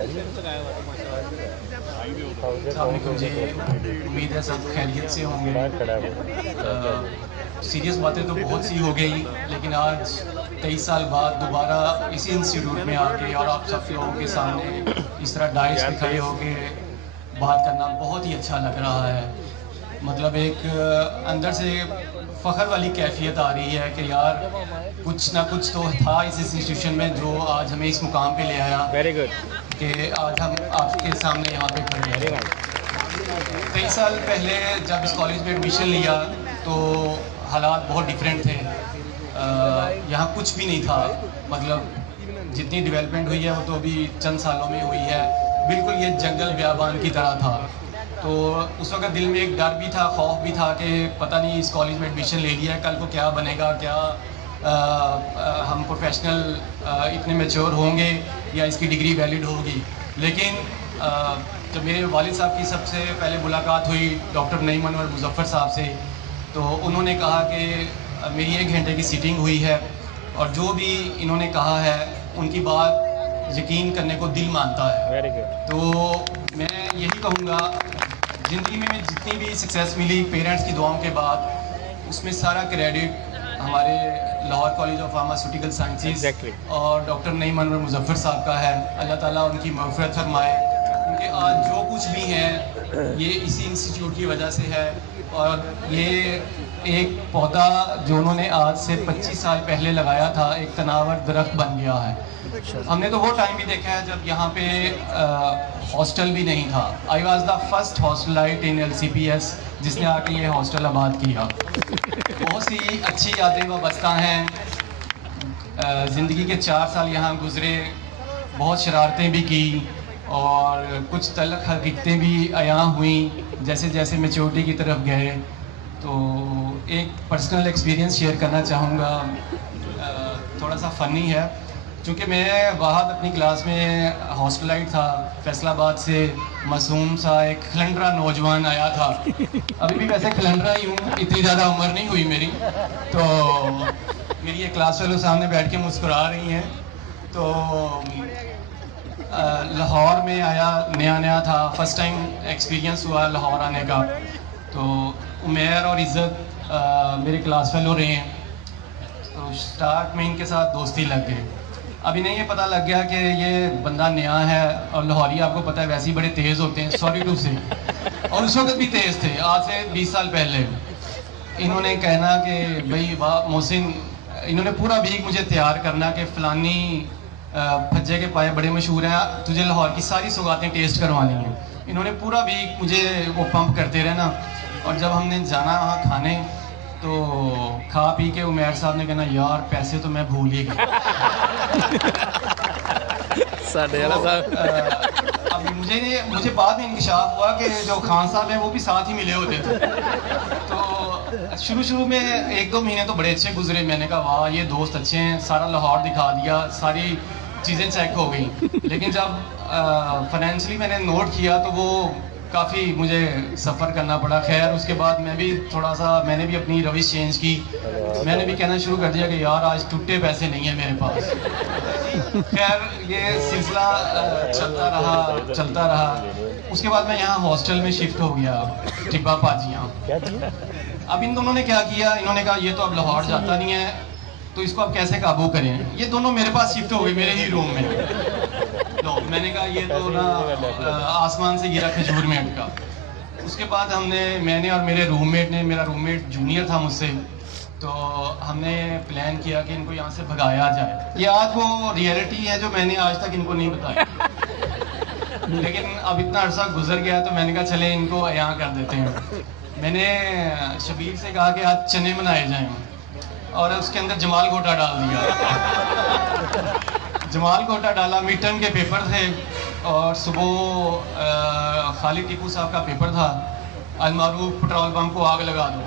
السلام علیکم جی، امید ہے سب خیریت سے ہوں گے۔ سیریس باتیں تو بہت سی ہو گئی، لیکن آج 23 سال بعد دوبارہ اسی انسٹیٹیوٹ میں آ کے اور آپ سب لوگوں کے سامنے اس طرح ڈائس پہ کھڑے ہو کے بات کرنا بہت ہی اچھا لگ رہا ہے۔ مطلب ایک اندر سے فخر والی کیفیت آ رہی ہے کہ یار کچھ نہ کچھ تو تھا اس انسٹیٹیوشن میں جو آج ہمیں اس مقام پہ لے آیا کہ آج ہم آپ کے سامنے یہاں پہ کھڑے ہیں۔ 23 سال پہلے جب اس کالج میں ایڈمیشن لیا تو حالات بہت ڈیفرنٹ تھے، یہاں کچھ بھی نہیں تھا۔ مطلب جتنی ڈیولپمنٹ ہوئی ہے وہ تو ابھی چند سالوں میں ہوئی ہے، بالکل یہ جنگل بیابان کی طرح تھا۔ تو اس وقت دل میں ایک ڈر بھی تھا، خوف بھی تھا کہ پتہ نہیں اس کالج میں ایڈمیشن لے لیا ہے، کل کو کیا بنے گا، کیا ہم پروفیشنل اتنے میچور ہوں گے یا اس کی ڈگری ویلڈ ہوگی۔ لیکن جب میرے والد صاحب کی سب سے پہلے ملاقات ہوئی ڈاکٹر نعیم انور مظفر صاحب سے، تو انہوں نے کہا کہ میری 1 گھنٹے کی سیٹنگ ہوئی ہے اور جو بھی انہوں نے کہا ہے ان کی بات یقین کرنے کو دل مانتا ہے۔ تو میں یہی کہوں گا، زندگی میں جتنی بھی سکسیس ملی پیرنٹس کی دعاؤں کے بعد، اس میں سارا کریڈٹ ہمارے Lahore college of pharmaceutical sciences اور ڈاکٹر نعیم انور مظفر صاحب کا ہے۔ اللہ تعالیٰ ان کی مغفرت فرمائے، کیونکہ آج جو کچھ بھی ہے یہ اسی انسٹیٹیوٹ کی وجہ سے ہے۔ اور یہ ایک پودا جو انہوں نے آج سے 25 سال پہلے لگایا تھا، ایک تناور درخت بن گیا ہے۔ ہم نے تو وہ ٹائم بھی دیکھا ہے جب یہاں پہ ہاسٹل بھی نہیں تھا۔ I was the first hostelite in LCPS جس نے آ کے یہ ہاسٹل آباد کیا۔ بہت سی اچھی یادیں وابستہ ہیں۔ زندگی کے 4 سال یہاں گزرے، بہت شرارتیں بھی کی اور کچھ تلخ حقیقتیں بھی عیاں ہوئیں جیسے جیسے میچورٹی کی طرف گئے۔ تو ایک پرسنل ایکسپیرینس شیئر کرنا چاہوں گا، تھوڑا سا فنی ہے، چونکہ میں واحد اپنی کلاس میں ہاسٹلائٹ تھا، فیصل آباد سے معصوم سا ایک کھلنڈرا نوجوان آیا تھا۔ ابھی بھی ویسے کھلنڈرا ہی ہوں، اتنی زیادہ عمر نہیں ہوئی میری۔ تو میری ایک کلاس فیلو سامنے بیٹھ کے مسکرا رہی ہیں۔ تو لاہور میں آیا، نیا تھا، فرسٹ ٹائم ایکسپیرینس ہوا لاہور آنے کا۔ تو عمیر اور عزت میرے کلاس فیلو رہے ہیں، تو سٹارٹ میں ان کے ساتھ دوستی لگ گئی۔ اب انہیں یہ پتہ لگ گیا کہ یہ بندہ نیا ہے، اور لاہوری آپ کو پتہ ہے ویسے ہی بڑے تیز ہوتے ہیں، سوری ٹو سے، اور اس وقت بھی تیز تھے، آج سے 20 سال پہلے۔ انہوں نے کہنا کہ بھائی واہ محسن، انہوں نے پورا ویک مجھے تیار کرنا کہ فلانی پھجے کے پائے بڑے مشہور ہیں، تجھے لاہور کی ساری سوغاتیں ٹیسٹ کروانی ہیں۔ انہوں نے پورا ویک مجھے وہ پمپ کرتے رہنا، اور جب ہم نے جانا وہاں کھانے تو کھا پی کے عمیر صاحب نے کہنا یار پیسے تو میں بھول ہی گیا۔ اب مجھے بعد میں انکشاف ہوا کہ جو خان صاحب ہیں وہ بھی ساتھ ہی ملے ہوتے تھے۔ تو شروع میں 1-2 مہینے تو بڑے اچھے گزرے، میں نے کہا واہ یہ دوست اچھے ہیں، سارا لاہور دکھا دیا، ساری چیزیں چیک ہو گئیں۔ لیکن جب فائنینشلی میں نے نوٹ کیا تو وہ کافی مجھے سفر کرنا پڑا۔ خیر اس کے بعد میں نے بھی اپنی روش چینج کی، میں نے بھی کہنا شروع کر دیا کہ یار آج ٹوٹے پیسے نہیں ہیں میرے پاس۔ خیر یہ سلسلہ چلتا رہا۔ اس کے بعد میں یہاں ہاسٹل میں شفٹ ہو گیا، ٹبا پاجیاں۔ اب ان دونوں نے کیا کیا، انہوں نے کہا یہ تو اب لاہور جاتا نہیں ہے، تو اس کو اب کیسے قابو کریں۔ یہ دونوں میرے پاس شفٹ ہو گئے، میرے ہی روم میں۔ میں نے کہا یہ تو نا آسمان سے گرا کھجور میں اٹکا۔ اس کے بعد میں نے اور میرے روم میٹ نے، میرا روم میٹ جونیئر تھا مجھ سے، تو ہم نے پلان کیا کہ ان کو یہاں سے بھگایا جائے۔ یہ آج وہ ریئلٹی ہے جو میں نے آج تک ان کو نہیں بتایا، لیکن اب اتنا عرصہ گزر گیا تو میں نے کہا چلے ان کو یہاں کر دیتے ہیں۔ میں نے شبیر سے کہا کہ آج چنے بنائے جائیں، اور اس کے اندر جمال گھوٹا ڈال دیا۔ جمال گھوٹا ڈالا، مڈ ٹرم کے پیپر تھے، اور صبح خالد ٹیپو صاحب کا پیپر تھا، المعروف پٹرول پمپ کو آگ لگا دو۔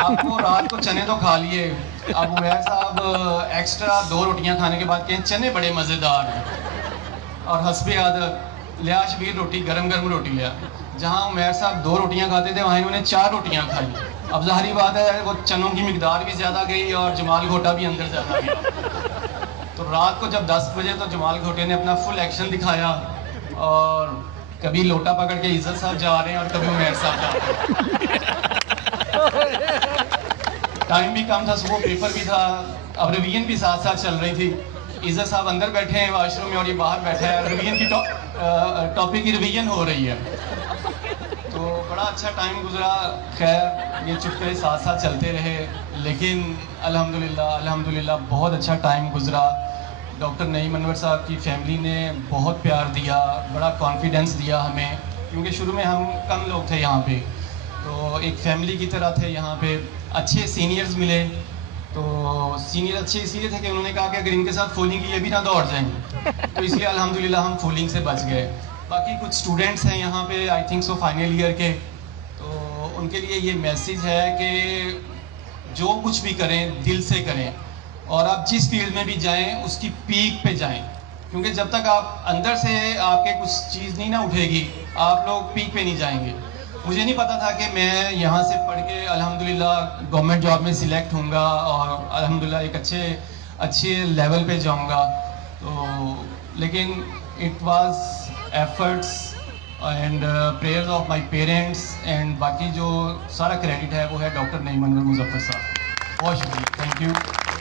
آپ کو رات کو چنے تو کھا لیے، اب عمیر صاحب ایکسٹرا 2 روٹیاں کھانے کے بعد کہیں چنے بڑے مزیدار ہیں، اور حسب عادت لیا شبیر روٹی، گرم روٹی لیا۔ جہاں عمیر صاحب 2 روٹیاں کھاتے تھے وہاں انہوں نے 4 روٹیاں کھائی۔ اب ظاہری بات ہے وہ چنوں کی مقدار بھی زیادہ گئی اور جمال گھوٹا بھی اندر زیادہ گیا۔ تو رات کو جب 10 بجے تو جمال گھوٹے نے اپنا فل ایکشن دکھایا، اور کبھی لوٹا پکڑ کے عزت صاحب جا رہے ہیں اور کبھی عمیر صاحب جا رہے ہیں۔ ٹائم بھی کم تھا، صبح پیپر بھی تھا، اب ریویژن بھی ساتھ ساتھ چل رہی تھی۔ عزت صاحب اندر بیٹھے ہیں واش روم میں اور یہ باہر بیٹھا ہے، ریویژن کی ٹاپک کی ریویژن ہو رہی ہے۔ تو بڑا اچھا ٹائم گزرا، خیر یہ چپکے ساتھ ساتھ چلتے رہے، لیکن الحمدللہ بہت اچھا ٹائم گزرا۔ ڈاکٹر نعیم انور صاحب کی فیملی نے بہت پیار دیا، بڑا کانفیڈنس دیا ہمیں، کیونکہ شروع میں ہم کم لوگ تھے یہاں پہ، تو ایک فیملی کی طرح تھے یہاں پہ۔ اچھے سینئرز ملے، تو سینئر اچھے اس لیے تھے کہ انہوں نے کہا کہ اگر ان کے ساتھ فولنگ کی یہ بھی نہ دوڑ جائیں، تو اس لیے الحمدللہ ہم فولنگ سے بچ گئے۔ باقی کچھ اسٹوڈنٹس ہیں یہاں پہ I think so final year کے، تو ان کے لیے یہ میسیج ہے کہ جو کچھ بھی کریں دل سے کریں، اور آپ جس فیلڈ میں بھی جائیں اس کی پیک پہ جائیں، کیونکہ جب تک آپ اندر سے آپ کے کچھ چیز نہیں نہ اٹھے گی آپ لوگ پیک پہ نہیں جائیں گے۔ مجھے نہیں پتا تھا کہ میں یہاں سے پڑھ کے الحمدللہ گورنمنٹ جاب میں سلیکٹ ہوں گا اور الحمدللہ ایک اچھے لیول پہ جاؤں گا، تو لیکن it was efforts and prayers of my parents, and باقی جو سارا کریڈٹ ہے وہ ہے ڈاکٹر نعیم انور مظفر صاحب۔ بہت شکریہ، تھینک یو۔